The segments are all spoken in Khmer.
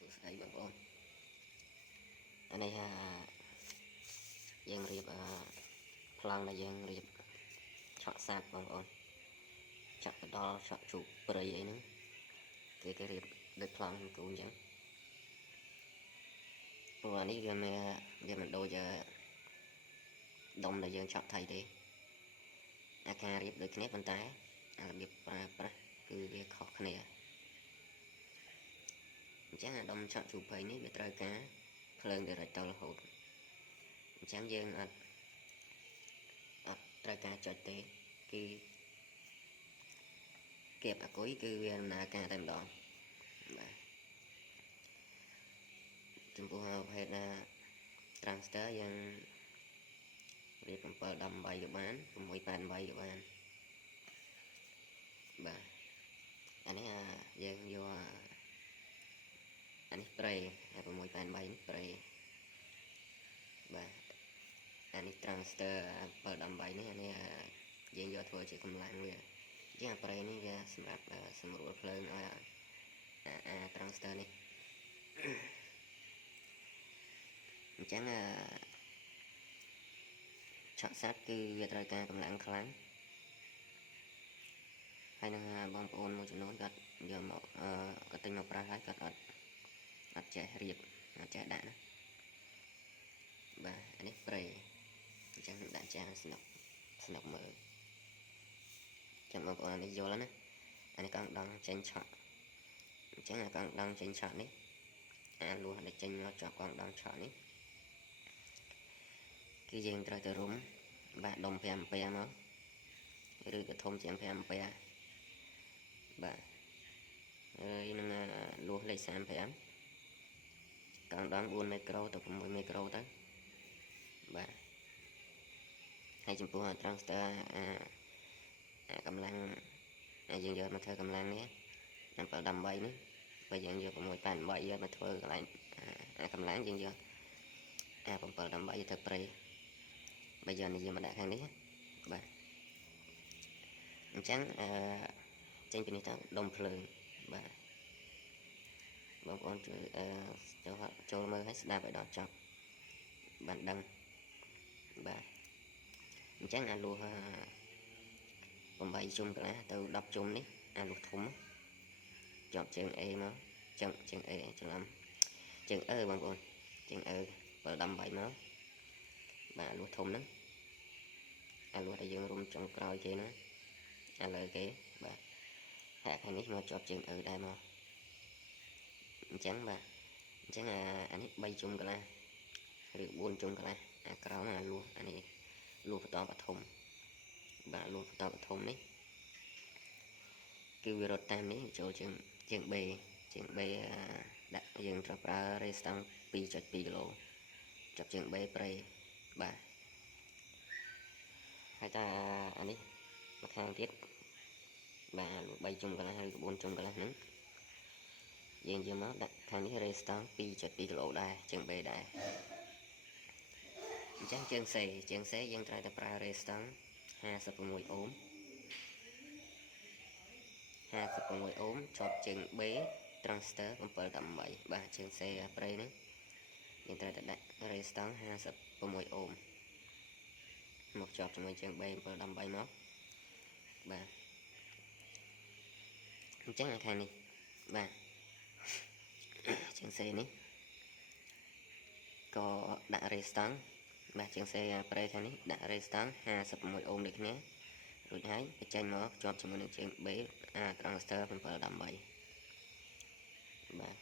Sửa sấy bằng ôn anh này dân riệp plan là dân riệp chọn sạt bằng ôn chọn đó chọn chủ bơi ấy nữa cái riệp để plan cũng chẳng và này game đôi giờ đông là dân chọn thầy đi AK riệp được nét bàn tay là biệt cứ việc khó khăn này chắc là đông chọn chủ bơi này để trời cá phơi để rồi tàu hụt chẳng dân trời cá chọi tế cái kẹp cuối cứ viên là cá tem đỏ chúng tôi hay là transfer ยัง រៀប7 10 bay ក៏បាន6 8 bay ក៏បានបាទអានេះយើងយកអានេះប្រេ6 8 bay នេះប្រេបាទអានេះ transfer 7 10 bay នេះអានេះយើងយកធ្វើជាកម្លាំងវាជាប្រេនេះវាសម្រាប់សម្រួលភ្លើងឲ្យtransfer នេះអញ្ចឹងឆក់សាត់គឺវាត្រូវការកម្លាំងខ្លាំងហើយនឹងបងប្អូនមួយចំនួនគាត់យកមកគាត់ទិញមកប្រើហើយគាត់អត់ចេះរៀបអត់ចេះដាក់ណាបាទអានេះប្រេអញ្ចឹងដាក់ចាស្នុកមើលចាំបងប្អូននេះយល់ណាអានេះកង់ដងចេញឆក់អញ្ចឹងកង់ដងចេញឆក់នេះលួសដែលចេញមកជាប់កង់ដងឆក់នេះគឺយើងត្រូវទៅរុំបាទដុំ5 ampere មកឬក៏ធំជាង5 ampere បាទហើយនឹងលួសលេខ35កង់ដង4មីក្រូទៅ6មីក្រូទៅបាទហើយចំពោះ transfer កម្លាំងយើងយកមកធ្វើកម្លាំងនេះ7 10 នេះបើយើងយក6 8 8យកមកធ្វើកន្លែងកម្លាំងយើងយក7 10 ទៅប្រេបើយកនេះយកមកដាក់ខាងនេះបាទអញ្ចឹងចេញពីនេះទៅដុំភ្លើងបាទបងប្អូនជួយចូលមើលឲ្យស្ដាប់ឲ្យដល់ចប់បានដឹងបាទអញ្ចឹងលួស8ជុំកន្លះទៅ10ជុំនេះលួសធំជាប់ជើង A មកជើង A ច្រឡំជើង E បងប្អូនជើង E 7 10 8មកបាទលួសធំហ្នឹងលួសដែលយើងរុំចុងក្រោយគេណាលើគេបាទហើយខាងនេះមកជាប់ជើង E ដែរមកអញ្ចឹងបាទអញ្ចឹងអានេះ3ជុំកន្លះឬ4ជុំកន្លះក្រោមលួសអានេះលួសបន្តបឋមបាទលួសបន្តបឋមនេះគឺវារត់តាមនេះចូលជើង B ដាក់យើងត្រូវប្រើរេស្តង់ 2.2 គីឡូចាប់ជើង B ប្រេបាទហើយតាអានេះមកខាងទៀតបាទលួស3ជុំកន្លះឬ4ជុំកន្លះហ្នឹងយើងយកមកដាក់ខាងនេះរេស្តង់ 2.2 គីឡូដែរជើង B ដែរអញ្ចឹងជើង C យើងត្រូវតែប្រើរេស្តង់56 អូម56អូមជាប់ជើង B transfer 7 10 បាទជើង C ប្រេនេះយើងត្រូវតែដាក់រេស្តង់56អូមមកជាប់ជាមួយជើង B 7 10 មកបាទអញ្ចឹងខាងនេះបាទជើង C នេះក៏ដាក់រេស្តង់បាទជើង C ប្រេខាងនេះដាក់រេស្តង់56អូមដូចគ្នារួចហើយបញ្ចេញមកជាប់ជាមួយនឹងជើង B transfer 7 10 បាទ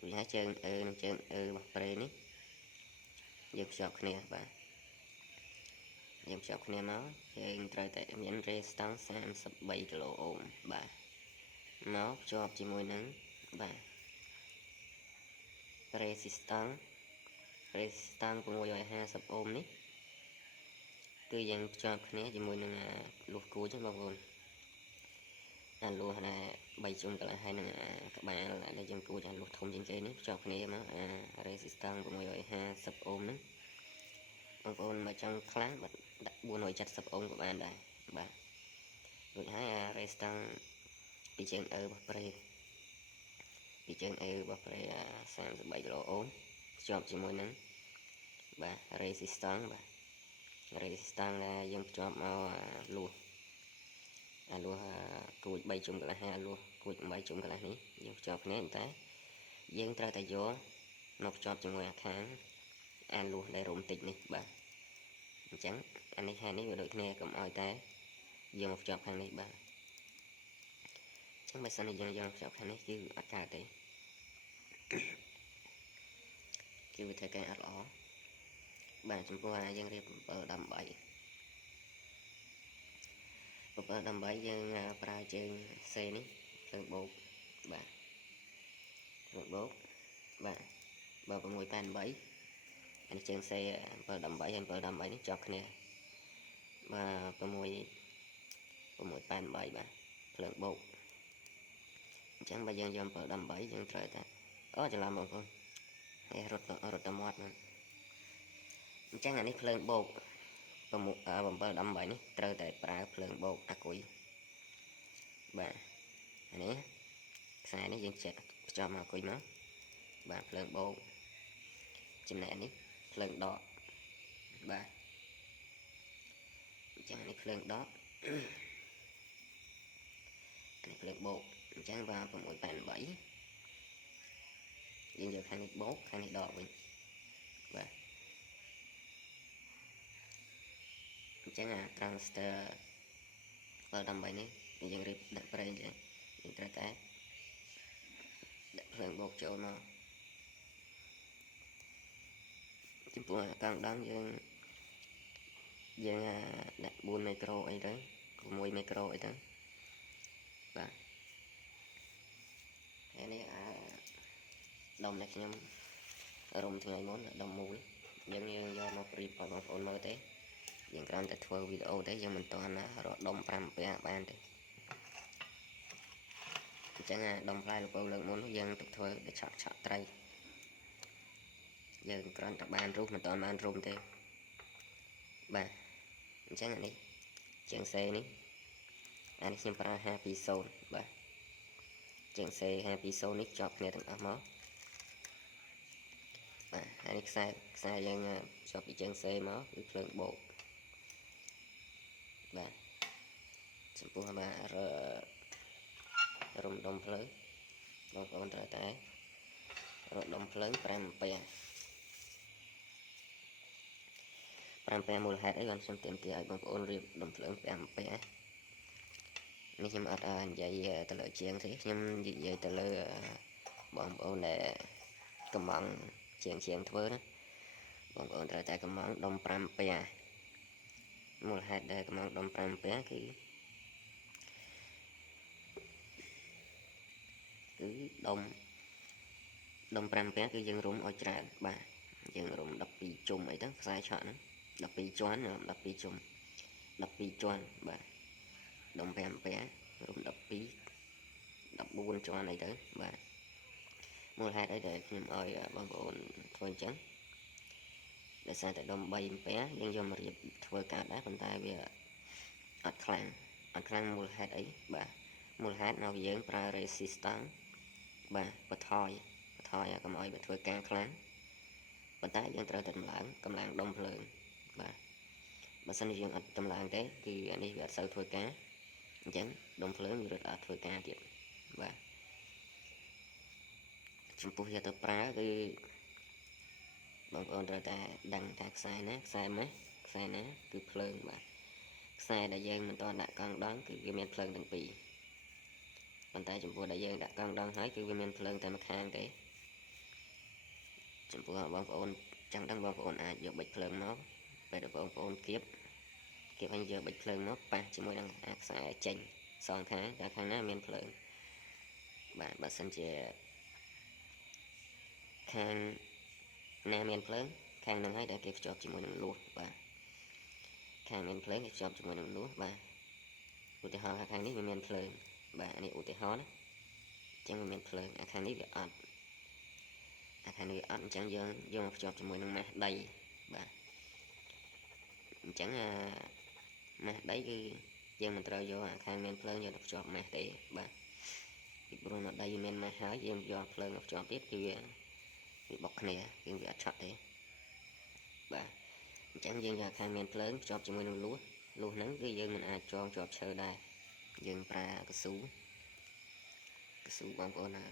រួចហើយជើង E និងជើង E របស់ប្រេនេះយើងភ្ជាប់គ្នាបាទយើងភ្ជាប់គ្នាមកយើងត្រូវតែមានរេស្តង់33គីឡូអូមបាទមកភ្ជាប់ជាមួយនឹងបាទរេស៊ីស្តង់650អូមនេះគឺយើងភ្ជាប់គ្នាជាមួយនឹងលួសគូចឹងបងប្អូនលួសដែល3ជុំកន្លះហើយនឹងក្បាលដែលយើងគូចាលួសធំជាងគេនេះភ្ជាប់គ្នាមករេស៊ីស្តង់650អូមហ្នឹងបងប្អូនមកចង់ខ្លាំងបាទដាក់470អូមក៏បានដែរបាទរួចហើយរេស្តង់ពីជើង E របស់ប្រេ ពីជើង A របស់ play 33 kilo ohm ភ្ជាប់ជាមួយនឹងបាទ resistance បាទ resistance ដែលយើងភ្ជាប់មកលួសគួច3ជុំកន្លះហើយលួសគួច8ជុំកន្លះនេះយើងភ្ជាប់គ្នាតែយើងត្រូវតែយកមកភ្ជាប់ជាមួយអាខាងលួសដែលរុំតិចនេះបាទអញ្ចឹងអានេះហើយនេះវាដូចគ្នាកុំឲ្យតែយកមកភ្ជាប់ខាងនេះបាទអញ្ចឹងបើសិនជាយើងយកភ្ជាប់ខាងនេះគឺអត់កើតទេគឺវាធ្វើការអត់ល្អបាទចំពោះយើងរៀប7ដើម្បីយើងប្រើជើង C នេះភ្លើងបូកបាទភ្លើងបូកបាទបើ688អានេះជើង C 7ដើម្បីហើយ7ដើម្បីនេះជាប់គ្នាបាទ688បាទភ្លើងបូកអញ្ចឹងបើយើងយក7ដើម្បីយើងត្រូវតែអូច្រឡំបងប្អូនហើយរត់ទៅមាត់ហ្នឹងអញ្ចឹងអានេះភ្លើងបូក7ដើម្បីនេះត្រូវតែប្រើភ្លើងបូកអាគុយបាទអានេះខ្សែនេះយើងចាក់ភ្ជាប់មកអាគុយមកបាទភ្លើងបូកចំណែកនេះភ្លើងដកបាទអញ្ចឹងនេះភ្លើងដកអានេះភ្លើងបូកអញ្ចឹងបាទ688យើងយកខាងនេះបូកខាងនេះដកវិញបាទអញ្ចឹងtransistor 788នេះយើងរៀបដាក់ប្រេងចឹងយើងត្រូវតែដាក់ភ្លើងបូកចូលមកចំពោះកង់ដងយើងដាក់4មីក្រូអីទៅ6មីក្រូអីទៅបាទហើយនេះដុំដែលខ្ញុំរុំថ្ងៃមុនដុំមួយយើងយកមកព្រីបឲ្យបងប្អូនមើលទេយើងគ្រាន់តែធ្វើវីដេអូទេយើងមិនទាន់រកដុំ5អាំពែបានទេអញ្ចឹងដុំផ្លែលពៅលើកមុនយើងទៅធ្វើđểឆក់ត្រីយើងគ្រាន់តែបានរូបមិនទាន់បានរុំទេបាទអញ្ចឹងអានេះជើង C នេះអានេះខ្ញុំប្រើ520បាទជើង C 520នេះជាប់គ្នាទាំងអស់មកបាទហើយនេះខ្សែយើងជាប់ពីជើង C មកគឺភ្លើងបូកបាទចំពោះបាទរុំដុំភ្លើងបងប្អូនត្រូវតែរកដុំភ្លើង5អាំពែមូលហេតុអីបានខ្ញុំទាមទារឲ្យបងប្អូនរៀបដុំភ្លើង5អាំពែនេះខ្ញុំអត់និយាយទៅលើជាងទេខ្ញុំនិយាយទៅលើបងប្អូនដែលកំងជាងធ្វើណាបងប្អូនត្រូវតែកំងដុំ5អាំពែមូលហេតុដែលកំងដុំ5អាំពែគឺដុំ5អាំពែគឺយើងរុំឲ្យច្រើនបាទយើងរុំ12ជុំអីទៅខ្សែឆក់ហ្នឹង12ជាន់12ជុំ12ជាន់បាទដុំ5អាំពែរុំ12 14ជាន់អីទៅបាទមូលហេតុអីដែលខ្ញុំឲ្យបងប្អូនធ្វើអញ្ចឹងដោយសារតែដុំ3អាំពែយើងយកមករៀបធ្វើកើតដែរប៉ុន្តែវាអត់ខ្លាំងមូលហេតុអីបាទមូលហេតុនៅយើងប្រើ resistance បាទបន្ថយកុំឲ្យវាធ្វើការខ្លាំងប៉ុន្តែយើងត្រូវតែតម្លើងកម្លាំងដុំភ្លើងបាទបើសិនជាយើងអត់តម្លើងទេគឺអានេះវាអត់សូវធ្វើការអញ្ចឹងដុំភ្លើងវារត់អត់ធ្វើការទៀតបាទចំពោះយកទៅប្រើគឺបងប្អូនត្រូវតែដឹងថាខ្សែណាខ្សែម៉េះខ្សែណាគឺភ្លើងបាទខ្សែដែលយើងមិនទាន់ដាក់កង់ដងគឺវាមានភ្លើងទាំងពីរប៉ុន្តែចំពោះដែលយើងដាក់កង់ដងហើយគឺវាមានភ្លើងតែម្ខាងទេចំពោះបងប្អូនចង់ដឹងបងប្អូនអាចយកប៊ិចភ្លើងមកពេលដែលបងប្អូនគៀបឲ្យយកប៊ិចភ្លើងមកប៉ះជាមួយនឹងខ្សែចេញសងខាងតែខាងណាមានភ្លើងបាទបើសិនជាខាងណាមានភ្លើងខាងនឹងហើយដែលគេភ្ជាប់ជាមួយនឹងលួសបាទខាងមានភ្លើងគេភ្ជាប់ជាមួយនឹងលួសបាទឧទាហរណ៍ខាងនេះវាមានភ្លើងបាទនេះឧទាហរណ៍ណាអញ្ចឹងវាមានភ្លើងខាងនេះវាអត់ខាងនេះអត់អញ្ចឹងយើងយកមកភ្ជាប់ជាមួយនឹងម៉ាស់ដីបាទអញ្ចឹងម៉ាស់ដីគឺយើងមិនត្រូវយកខាងមានភ្លើងយកទៅភ្ជាប់ម៉ាស់ទេបាទ ពីព្រោះនៅដីមានមកហើយយើងយកភ្លើងមកភ្ជាប់ទៀតគឺវាបុកគ្នាគឺវាអត់ឆត់ទេបាទអញ្ចឹងយើងយកខាងមានភ្លើងភ្ជាប់ជាមួយនឹងលួសហ្នឹងគឺយើងមិនអាចចងជាប់ឈើដែរយើងប្រើកស៊ូបងប្អូនណា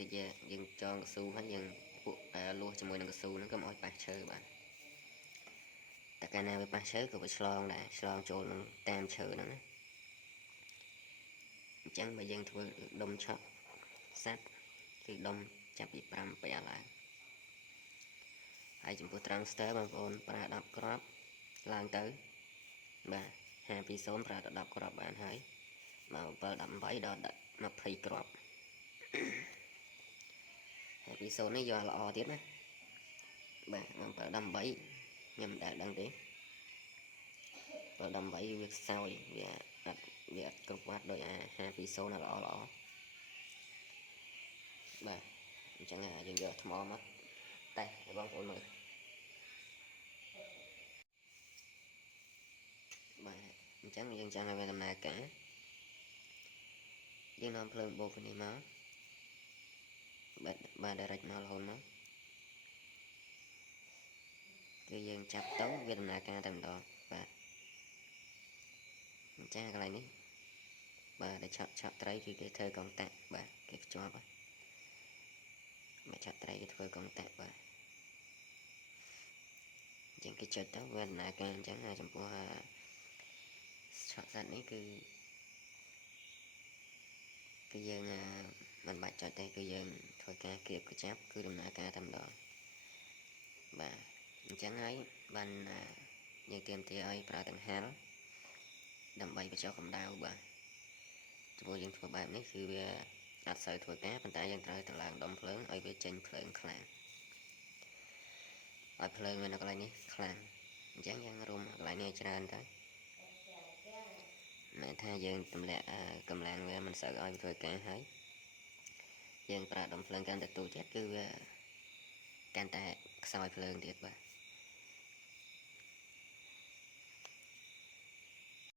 និយាយយើងចងកស៊ូហើយយើងពួកលួសជាមួយនឹងកស៊ូហ្នឹងកុំឲ្យប៉ះឈើបាទតែកាលណាវាប៉ះឈើក៏វាឆ្លងដែរឆ្លងចូលនឹងតាមឈើហ្នឹងណាអញ្ចឹងបើយើងធ្វើដុំឆក់សัตว์គឺដុំចាប់ពី5ពាឡើងហើយចំពោះ transistor បងប្អូនប្រើ10គ្រាប់ឡើងទៅបាទ520ប្រើដល់10គ្រាប់បានហើយមក718ដល់20គ្រាប់520នេះយកល្អទៀតណាបាទ718ខ្ញុំមិនដែលដឹងទេ718វាខ្សោយវាអត់គ្រប់វត្តដោយ520ល្អបាទអញ្ចឹងយើងយកថ្មមកតេស្តឲ្យបងប្អូនមើលបាទអញ្ចឹងយើងចាំឲ្យវាដំណើរការយើងនាំភ្លើងបូកនេះមកបាទ direct មករហូតមកគឺយើងចាប់ទៅវាដំណើរការតែម្ដងបាទអញ្ចឹងកន្លែងនេះបាទដែលឆក់ត្រីគឺគេធ្វើកងតាក់បាទគេភ្ជាប់បាទឆក់ត្រីគេធ្វើកងតាក់បាទអញ្ចឹងគេចុចទៅវាដំណើរការអញ្ចឹងចំពោះឆក់សัตว์នេះគឺយើងមិនបាច់ចុចទេគឺយើងធ្វើការគៀបកញ្ចាប់គឺដំណើរការតែម្ដងបាទអញ្ចឹងហើយបានយើងទាមទារឲ្យប្រើដង្ហាល់ដើម្បីបញ្ចុះកម្ដៅបាទចំពោះយើងធ្វើបែបនេះគឺវាអត់សូវធ្វើការប៉ុន្តែយើងត្រូវតម្លើងដុំភ្លើងឲ្យវាចេញភ្លើងខ្លាំងឲ្យភ្លើងវានៅកន្លែងនេះខ្លាំងអញ្ចឹងយើងរុំកន្លែងនេះច្រើនទៅមិនថាយើងទម្លាក់កម្លាំងវាមិនសូវឲ្យធ្វើការហើយយើងប្រើដុំភ្លើងកាន់តែទូទៀតគឺវាកាន់តែខ្សោយភ្លើងទៀតបាទ